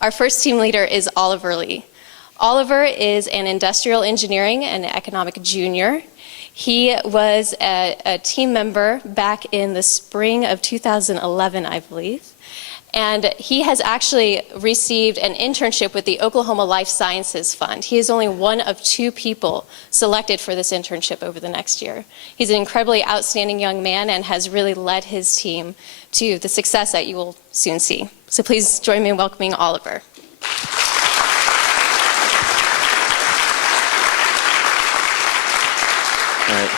Our first team leader is Oliver Lee. Oliver is an industrial engineering and economic junior. He was a team member back in the spring of 2011, I believe. And he has actually received an internship with the Oklahoma Life Sciences Fund. He is only one of 2 people selected for this internship over the next year. He's an incredibly outstanding young man and has really led his team to the success that you will soon see. So please join me in welcoming Oliver. All right.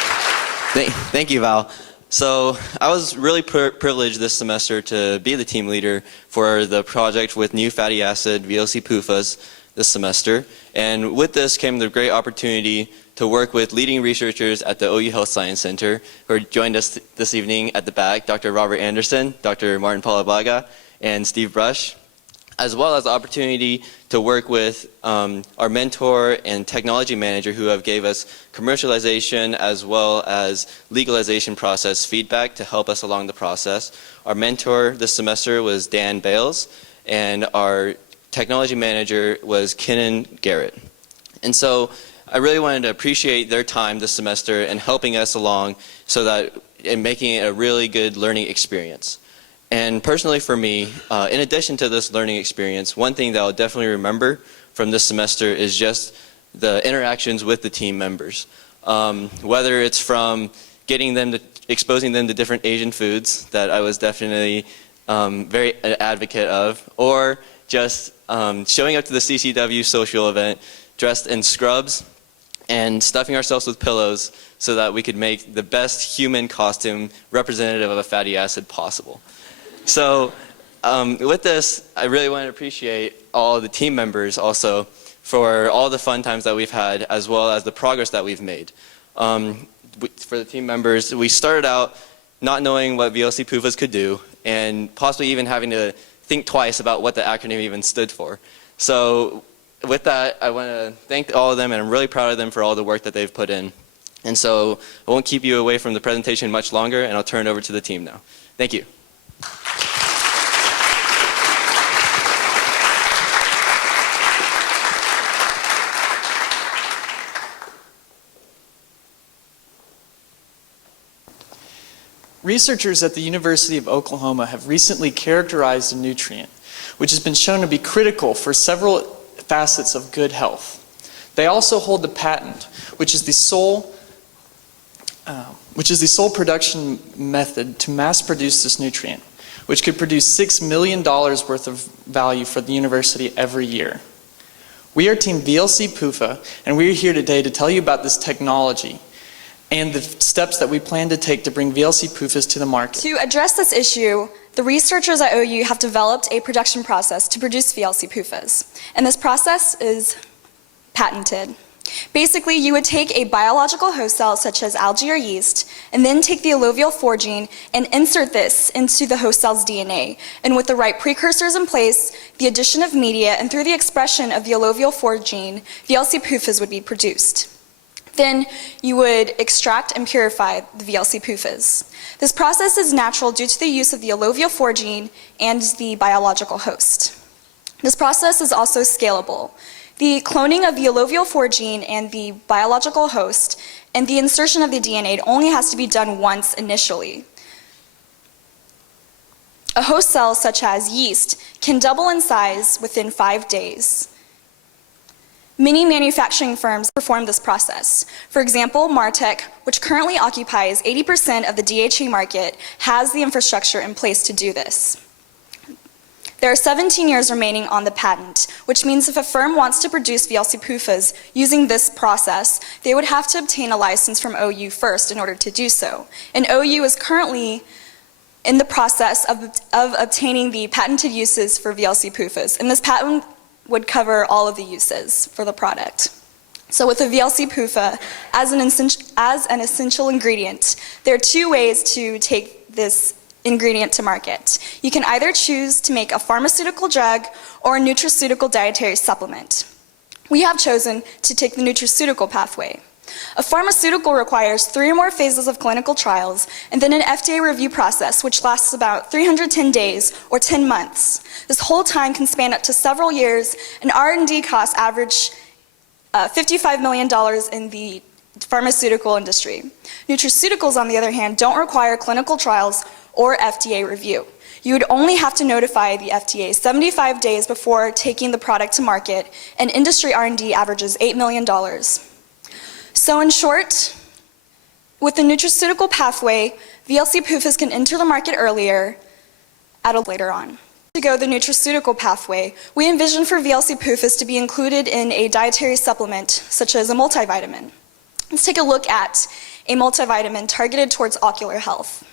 Thank you, Val. So I was really privileged this semester to be the team leader for the project with new fatty acid VLC-PUFAs this semester. And with this came the great opportunity to work with leading researchers at the OU Health Science Center who joined us this evening at the back, Dr. Robert Anderson, Dr. Martin Palabaga, and Steve Brush, as well as the opportunity to work with our mentor and technology manager who have gave us commercialization as well as legalization process feedback to help us along the process. Our mentor this semester was Dan Bales, and our technology manager was Kenan Garrett. And so I really wanted to appreciate their time this semester and helping us along so that in making it a really good learning experience. And personally for me, in addition to this learning experience, one thing that I'll definitely remember from this semester is just the interactions with the team members. Whether it's from getting them to, exposing them to different Asian foods that I was definitely very an advocate of, or just showing up to the CCEW social event dressed in scrubs and stuffing ourselves with pillows so that we could make the best human costume representative of a fatty acid possible. So with this, I really want to appreciate all the team members also for all the fun times that we've had, as well as the progress that we've made. For the team members, we started out not knowing what VLC-PUFAs could do, and possibly even having to think twice about what the acronym even stood for. So with that, I want to thank all of them, and I'm really proud of them for all the work that they've put in. And so I won't keep you away from the presentation much longer, and I'll turn it over to the team now. Thank you. Researchers at the University of Oklahoma have recently characterized a nutrient which has been shown to be critical for several facets of good health. They also hold the patent, which is the sole production method to mass produce this nutrient, which could produce $6 million worth of value for the university every year. We are Team VLC-PUFA, and we are here today to tell you about this technology and the steps that we plan to take to bring VLC-PUFAs to the market. To address this issue, the researchers at OU have developed a production process to produce VLC-PUFAs, and this process is patented. Basically, you would take a biological host cell such as algae or yeast, and then take the alluvial 4 gene and insert this into the host cell's DNA. And with the right precursors in place, the addition of media, and through the expression of the alluvial 4 gene, VLC-PUFAs would be produced. Then you would extract and purify the VLC-PUFAs. This process is natural due to the use of the alluvial 4 gene and the biological host. This process is also scalable. The cloning of the alluvial 4 gene and the biological host and the insertion of the DNA only has to be done once initially. A host cell such as yeast can double in size within 5 days. Many manufacturing firms perform this process. For example, Martech, which currently occupies 80% of the DHA market, has the infrastructure in place to do this. There are 17 years remaining on the patent, which means if a firm wants to produce VLC-PUFAs using this process, they would have to obtain a license from OU first in order to do so. And OU is currently in the process of obtaining the patented uses for VLC-PUFAs, and this patent would cover all of the uses for the product. So with a VLC-PUFA as an essential ingredient, there are 2 ways to take this ingredient to market. You can either choose to make a pharmaceutical drug or a nutraceutical dietary supplement. We have chosen to take the nutraceutical pathway. A pharmaceutical requires 3 or more phases of clinical trials and then an FDA review process, which lasts about 310 days or 10 months. This whole time can span up to several years, and R&D costs average $55 million in the pharmaceutical industry. Nutraceuticals, on the other hand, don't require clinical trials or FDA review. You would only have to notify the FDA 75 days before taking the product to market, and industry R&D averages $8 million. So in short, with the nutraceutical pathway, VLC-PUFAs can enter the market earlier at a later on. To go the nutraceutical pathway, we envision for VLC-PUFAs to be included in a dietary supplement, such as a multivitamin. Let's take a look at a multivitamin targeted towards ocular health.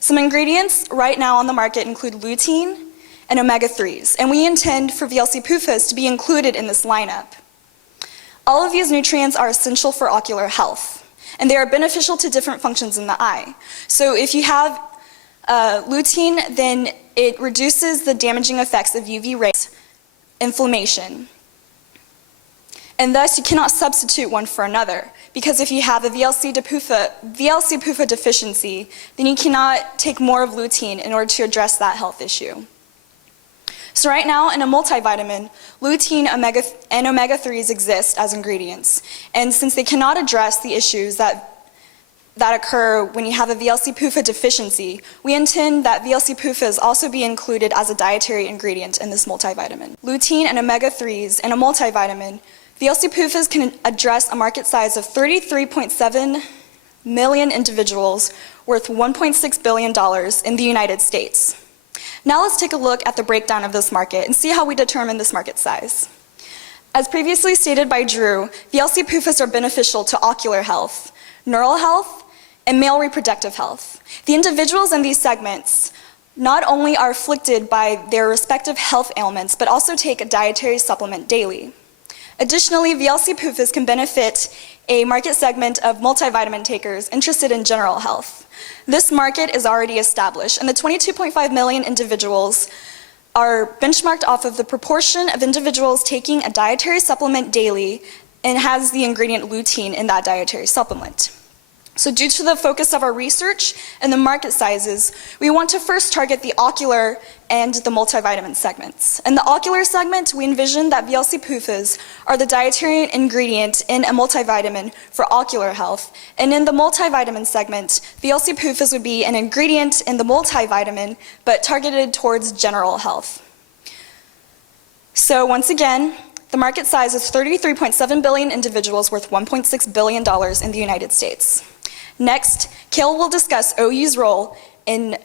Some ingredients right now on the market include lutein and omega-3s, and we intend for VLC-PUFAs to be included in this lineup. All of these nutrients are essential for ocular health, and they are beneficial to different functions in the eye. So if you have lutein, then it reduces the damaging effects of UV rays, inflammation, and thus you cannot substitute one for another, because if you have a VLC-PUFA deficiency, then you cannot take more of lutein in order to address that health issue. So right now in a multivitamin, lutein and omega-3s exist as ingredients, and since they cannot address the issues that occur when you have a VLC-PUFA deficiency, we intend that VLC-PUFAs also be included as a dietary ingredient in this multivitamin. Lutein and omega-3s in a multivitamin, VLC-PUFAs can address a market size of 33.7 million individuals worth $1.6 billion in the United States. Now let's take a look at the breakdown of this market and see how we determine this market size. As previously stated by Drew, VLC-PUFAs are beneficial to ocular health, neural health, and male reproductive health. The individuals in these segments not only are afflicted by their respective health ailments, but also take a dietary supplement daily. Additionally, VLC-PUFAs can benefit a market segment of multivitamin takers interested in general health. This market is already established, and the 22.5 million individuals are benchmarked off of the proportion of individuals taking a dietary supplement daily and has the ingredient lutein in that dietary supplement. So due to the focus of our research and the market sizes, we want to first target the ocular and the multivitamin segments. In the ocular segment, we envision that VLC-PUFAs are the dietary ingredient in a multivitamin for ocular health. And in the multivitamin segment, VLC-PUFAs would be an ingredient in the multivitamin, but targeted towards general health. So once again, the market size is 33.7 billion individuals worth $1.6 billion in the United States. Next, Cale will discuss OU's role in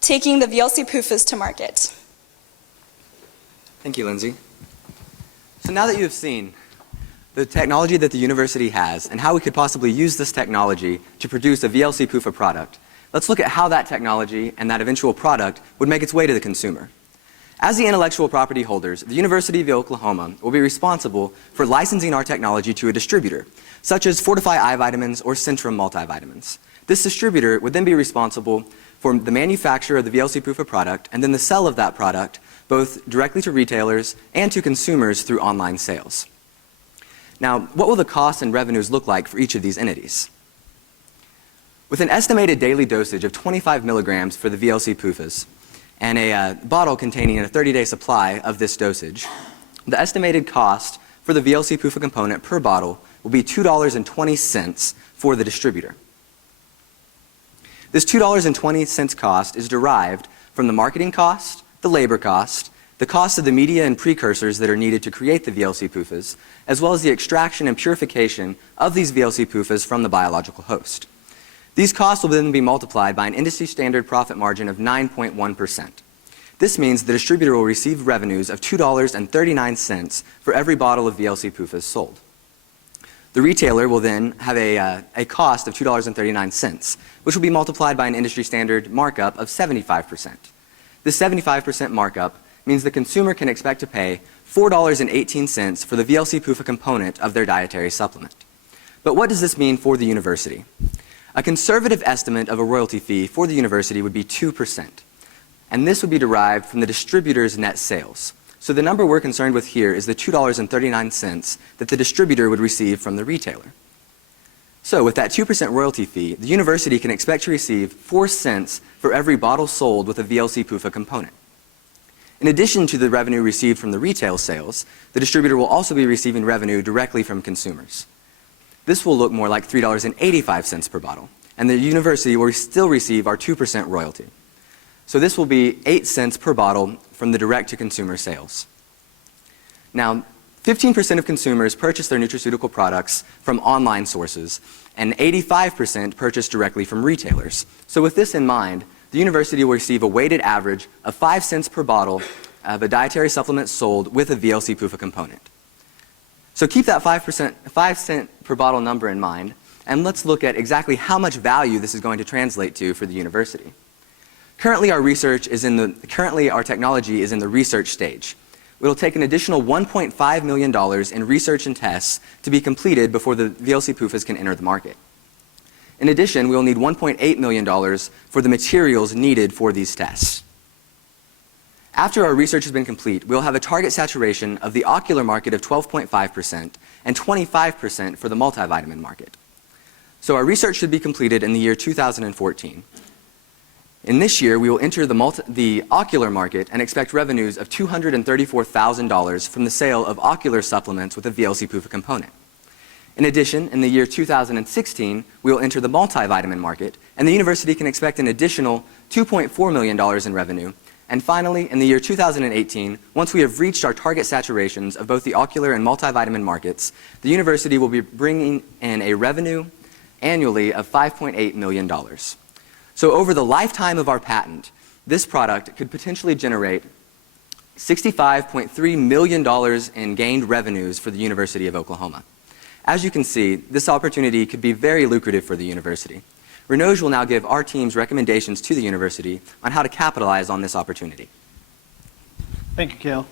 taking the VLC-PUFAs to market. Thank you, Lindsay. So now that you have seen the technology that the university has and how we could possibly use this technology to produce a VLC-PUFA product, let's look at how that technology and that eventual product would make its way to the consumer. As the intellectual property holders, the University of Oklahoma will be responsible for licensing our technology to a distributor, such as Fortify Eye Vitamins or Centrum Multivitamins. This distributor would then be responsible for the manufacture of the VLC-PUFA product and then the sale of that product both directly to retailers and to consumers through online sales. Now, what will the costs and revenues look like for each of these entities? With an estimated daily dosage of 25 milligrams for the VLC-PUFAs, and a bottle containing a 30-day supply of this dosage, the estimated cost for the VLC-PUFA component per bottle will be $2.20 for the distributor. This $2.20 cost is derived from the marketing cost, the labor cost, the cost of the media and precursors that are needed to create the VLC-PUFAs, as well as the extraction and purification of these VLC-PUFAs from the biological host. These costs will then be multiplied by an industry standard profit margin of 9.1%. This means the distributor will receive revenues of $2.39 for every bottle of VLC-PUFAs sold. The retailer will then have a cost of $2.39, which will be multiplied by an industry standard markup of 75%. This 75% markup means the consumer can expect to pay $4.18 for the VLC-PUFA component of their dietary supplement. But what does this mean for the university? A conservative estimate of a royalty fee for the university would be 2%, and this would be derived from the distributor's net sales. So the number we're concerned with here is the $2.39 that the distributor would receive from the retailer. So with that 2% royalty fee, the university can expect to receive 4 cents for every bottle sold with a VLC-PUFA component. In addition to the revenue received from the retail sales, the distributor will also be receiving revenue directly from consumers. This will look more like $3.85 per bottle, and the university will still receive our 2% royalty. So this will be 8 cents per bottle from the direct-to-consumer sales. Now, 15% of consumers purchase their nutraceutical products from online sources, and 85% purchase directly from retailers. So with this in mind, the university will receive a weighted average of 5 cents per bottle of a dietary supplement sold with a VLC-PUFA component. So keep that 5 cent per bottle number in mind, and let's look at exactly how much value this is going to translate to for the university. Currently, our technology is in the research stage. It will take an additional $1.5 million in research and tests to be completed before the VLC-PUFAs can enter the market. In addition, we will need $1.8 million for the materials needed for these tests. After our research has been complete, we'll have a target saturation of the ocular market of 12.5% and 25% for the multivitamin market. So our research should be completed in the year 2014. In this year, we will enter the ocular market and expect revenues of $234,000 from the sale of ocular supplements with a VLC-PUFA component. In addition, in the year 2016, we will enter the multivitamin market, and the university can expect an additional $2.4 million in revenue. And finally, in the year 2018, once we have reached our target saturations of both the ocular and multivitamin markets, the university will be bringing in a revenue annually of $5.8 million. So over the lifetime of our patent, this product could potentially generate $65.3 million in gained revenues for the University of Oklahoma. As you can see, this opportunity could be very lucrative for the university. Renoj will now give our team's recommendations to the university on how to capitalize on this opportunity. Thank you, Kale.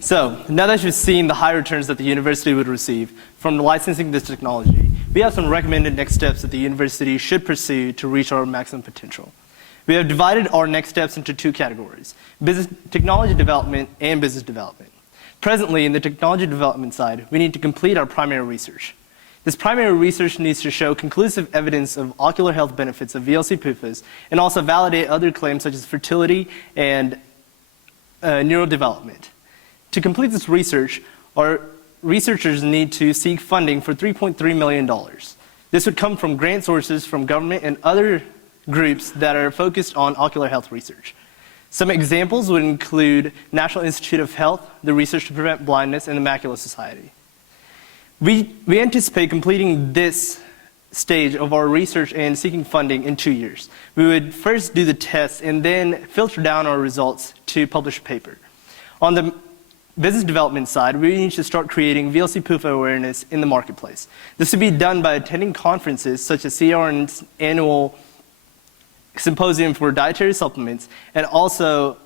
So, now that you've seen the high returns that the university would receive from licensing this technology, we have some recommended next steps that the university should pursue to reach our maximum potential. We have divided our next steps into 2 categories: technology development and business development. Presently, in the technology development side, we need to complete our primary research. This primary research needs to show conclusive evidence of ocular health benefits of VLC-PUFAs and also validate other claims such as fertility and neurodevelopment. To complete this research, our researchers need to seek funding for $3.3 million. This would come from grant sources from government and other groups that are focused on ocular health research. Some examples would include National Institute of Health, the Research to Prevent Blindness, and the Macular Society. We anticipate completing this stage of our research and seeking funding in 2 years. We would first do the tests and then filter down our results to publish a paper. On the business development side, we need to start creating VLC-PUFA awareness in the marketplace. This would be done by attending conferences such as CRN's annual symposium for dietary supplements, and also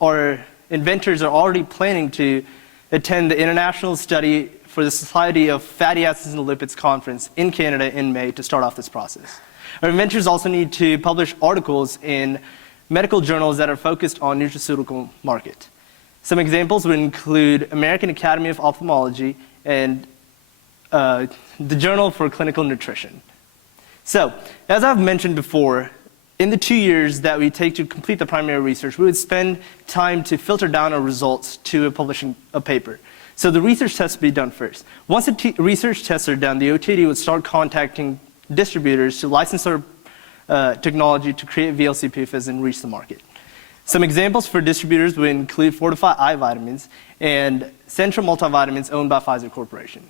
our inventors are already planning to attend the International Study for the Society of Fatty Acids and Lipids Conference in Canada in May to start off this process. Our inventors also need to publish articles in medical journals that are focused on nutraceutical market. Some examples would include American Academy of Ophthalmology and the Journal for Clinical Nutrition. So, as I've mentioned before, in the 2 years that we take to complete the primary research, we would spend time to filter down our results to publishing a paper. So the research tests would be done first. Once the research tests are done, the OTD would start contacting distributors to license our technology to create VLC-PUFAs and reach the market. Some examples for distributors would include Fortify Eye Vitamins and Central Multivitamins owned by Pfizer Corporation.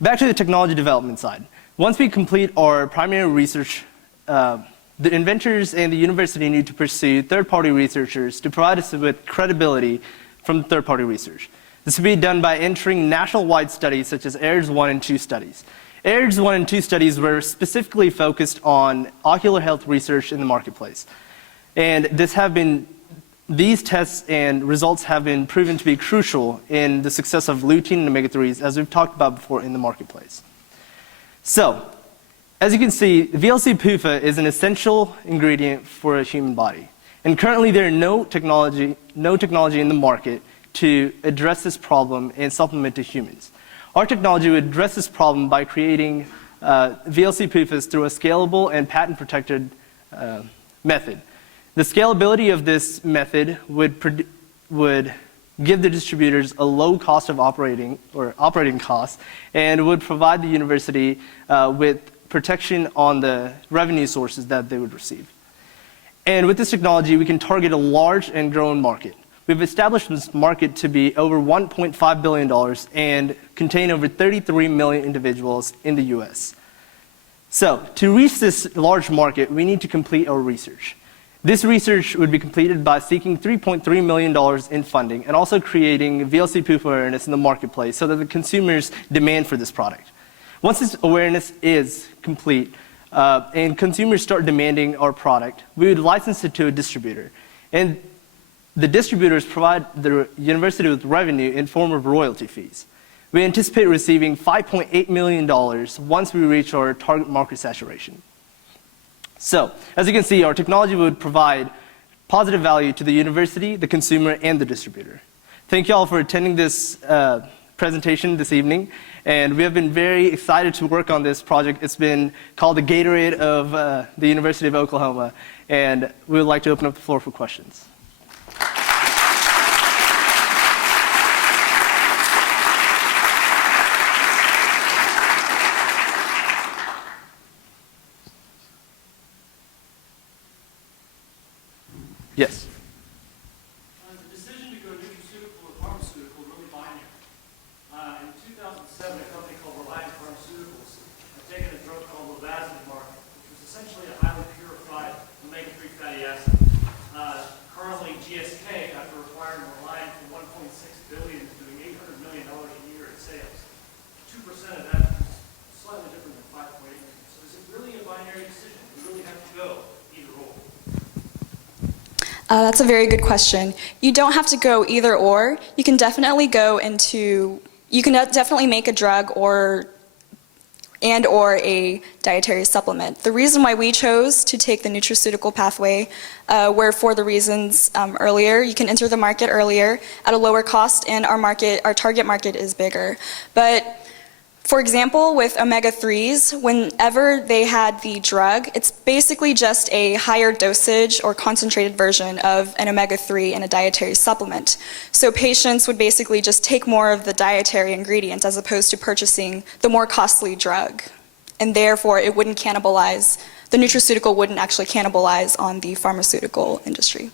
Back to the technology development side. Once we complete our primary research, the inventors and the university need to pursue third-party researchers to provide us with credibility from third-party research. This will be done by entering national-wide studies such as AIRS 1 and 2 studies. AIRS 1 and 2 studies were specifically focused on ocular health research in the marketplace. And these tests and results have been proven to be crucial in the success of lutein and omega-3s, as we've talked about before in the marketplace. So, as you can see, VLC-PUFA is an essential ingredient for a human body. And currently there are no technology in the market to address this problem and supplement to humans. Our technology would address this problem by creating VLC-PUFAs through a scalable and patent-protected method. The scalability of this method would give the distributors a low cost of operating costs and would provide the university with protection on the revenue sources that they would receive. And with this technology, we can target a large and growing market. We've established this market to be over $1.5 billion and contain over 33 million individuals in the US. So, to reach this large market, we need to complete our research. This research would be completed by seeking $3.3 million in funding and also creating VLC-PUFA awareness in the marketplace so that the consumers demand for this product. Once this awareness is complete and consumers start demanding our product, we would license it to a distributor. And the distributors provide the university with revenue in form of royalty fees. We anticipate receiving $5.8 million once we reach our target market saturation. So, as you can see, our technology would provide positive value to the university, the consumer, and the distributor. Thank you all for attending this presentation this evening, and we have been very excited to work on this project. It's been called the Gatorade of the University of Oklahoma, and we would like to open up the floor for questions. Yes. The decision to go nutraceutical or pharmaceutical really binary. In 2007, a company called Reliance Pharmaceuticals had taken a drug called VLC to market, which was essentially a highly purified omega-3 fatty acid. Currently, GSK, after acquiring Reliance for $1.6 billion, is doing $800 million a year in sales. 2% of that is slightly different than 5.8 million. So is it really a binary decision? We really have to go either or. That's a very good question. You don't have to go either or. You can definitely definitely make a drug or a dietary supplement. The reason why we chose to take the nutraceutical pathway were for the reasons earlier. You can enter the market earlier at a lower cost, and our target market is bigger. But for example, with omega-3s, whenever they had the drug, it's basically just a higher dosage or concentrated version of an omega-3 in a dietary supplement. So patients would basically just take more of the dietary ingredients as opposed to purchasing the more costly drug. And therefore, it wouldn't cannibalize, the nutraceutical wouldn't actually cannibalize on the pharmaceutical industry.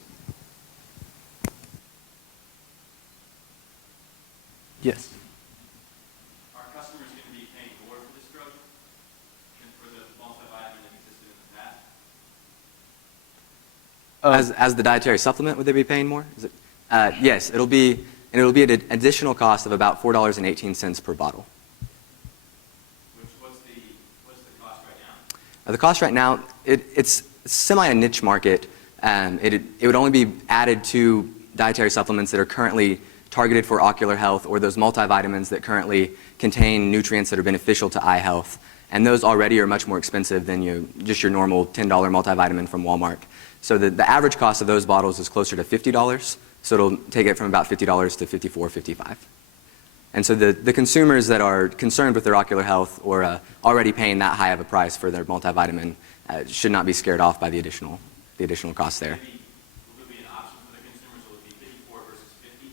Yes. As the dietary supplement, would they be paying more? Is it, yes, it'll be at an additional cost of about $4.18 per bottle. What's the cost right now? The cost right now, it's semi a niche market. It would only be added to dietary supplements that are currently targeted for ocular health or those multivitamins that currently contain nutrients that are beneficial to eye health. And those already are much more expensive than just your normal $10 multivitamin from Walmart. So the average cost of those bottles is closer to $50, so it'll take it from about $50 to $54, $55. And so the consumers that are concerned with their ocular health or already paying that high of a price for their multivitamin should not be scared off by the additional cost there. Will there be an option for the consumers? Will it be 54 versus 50?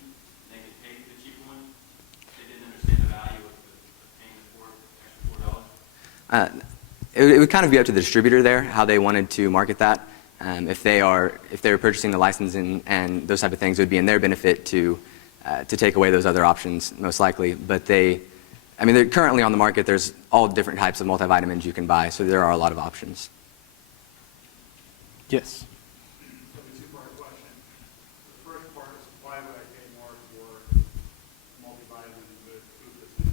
They could pay the cheaper one? They didn't understand the value of paying the extra $4? It would kind of be up to the distributor there, how they wanted to market that. If they're purchasing the licensing and those type of things, it would be in their benefit to take away those other options, most likely. But they're currently on the market. There's all different types of multivitamins you can buy, so there are a lot of options. Yes. So a two-part question. The first part is, why would I pay more for multivitamins with PUFAs?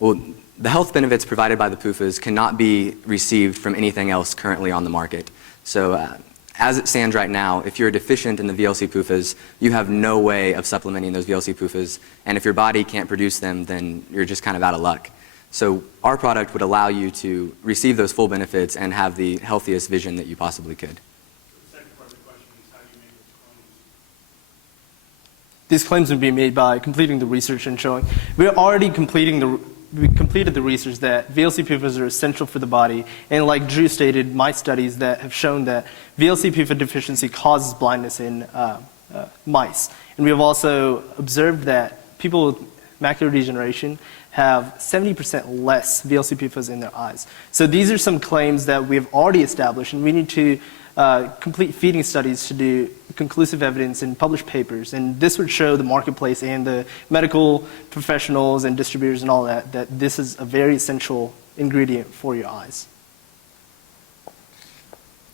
Well, the health benefits provided by the PUFAs cannot be received from anything else currently on the market. So as it stands right now, if you're deficient in the VLC-PUFAs, you have no way of supplementing those VLC-PUFAs. And if your body can't produce them, then you're just kind of out of luck. So our product would allow you to receive those full benefits and have the healthiest vision that you possibly could. So the second part of the question is, how do you make those these claims would be made by completing the research and showing we're already we completed the research that VLC-PUFAs are essential for the body, and like Drew stated, my studies that have shown that VLC-PUFA deficiency causes blindness in mice. And we have also observed that people with macular degeneration have 70% less VLC-PUFAs in their eyes. So these are some claims that we have already established, and we need to complete feeding studies to do conclusive evidence and publish papers. And this would show the marketplace and the medical professionals and distributors and all that, that this is a very essential ingredient for your eyes.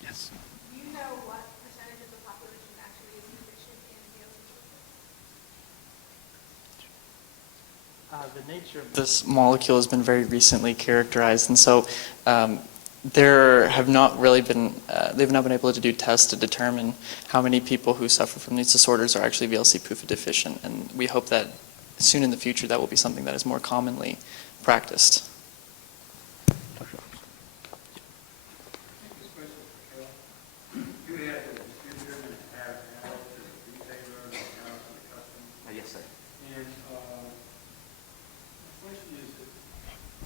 Yes? Do you know what percentage of the population actually is deficient in VLC-PUFA? The nature of this molecule has been very recently characterized, and so there have not really been, they've not been able to do tests to determine how many people who suffer from these disorders are actually VLC-PUFA deficient, and we hope that soon in the future that will be something that is more commonly practiced. Yes, sir. And the question is that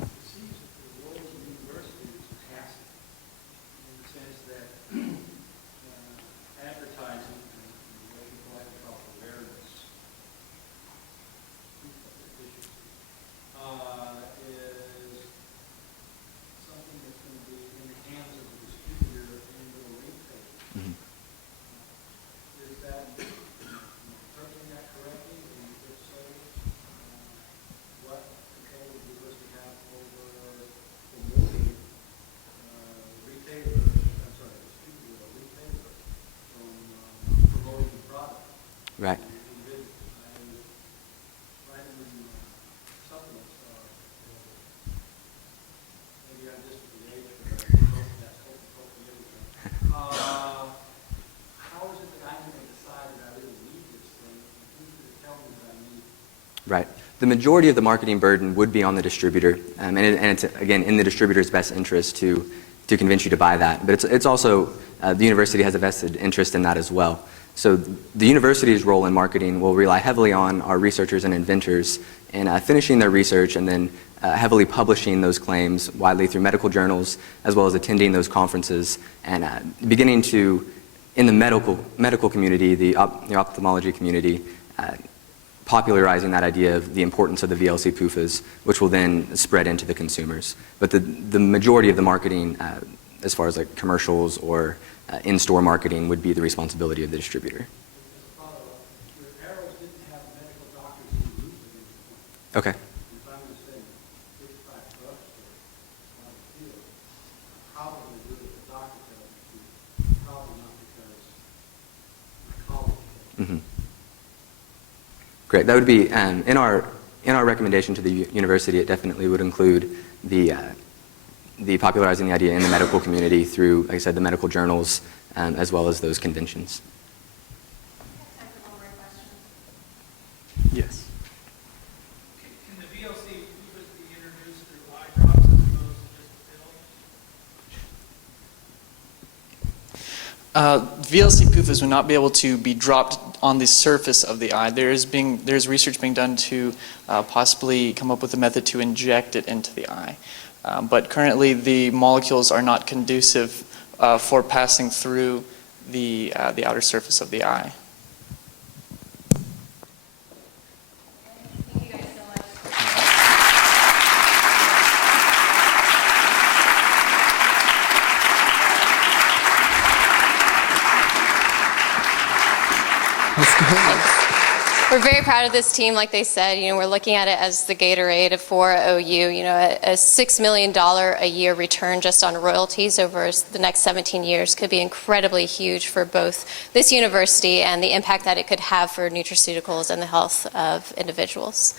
it seems that the role of the university is passive in the sense that advertising and what people like to call awareness is something that's going to be in the hands of the distributor and the retailer. Mhm. Is that interpreting that correctly? And if so, what control does the university have over promoting retailer, I'm sorry, distributor or retailer from promoting the product? Right. Vitamin supplements are, maybe I'm just at the age where that's Coca-Cola everything. How is it that I'm going to decide that I really need this thing? And who's going to tell me that I need it? Right. The majority of the marketing burden would be on the distributor, and it's, again, in the distributor's best interest to convince you to buy that. But it's also, the university has a vested interest in that as well. So the university's role in marketing will rely heavily on our researchers and inventors in finishing their research and then heavily publishing those claims widely through medical journals, as well as attending those conferences and beginning to, in the medical community, the ophthalmology community, popularizing that idea of the importance of the VLC-PUFAs, which will then spread into the consumers. But the majority of the marketing, as far as like commercials or in-store marketing, would be the responsibility of the distributor. As a follow-up, your arrows didn't have medical doctors who used them in the Okay. If I'm going to say 55 drugstore on the field, probably do it if the doctor tells me to, probably not because my colleague tells me. Mhm. Great. That would be in our recommendation to the university. It definitely would include the popularizing the idea in the medical community through, like I said, the medical journals, as well as those conventions. Time for one more question. Yes. Can the VLC-PUFAs be introduced through eye drops as opposed to just a pill? VLC-PUFAs would not be able to be dropped on the surface of the eye. There's research being done to possibly come up with a method to inject it into the eye. But currently the molecules are not conducive for passing through the outer surface of the eye. Thank you guys so much. We're very proud of this team, like they said. We're looking at it as the Gatorade for OU. A $6 million a year return just on royalties over the next 17 years could be incredibly huge for both this university and the impact that it could have for nutraceuticals and the health of individuals.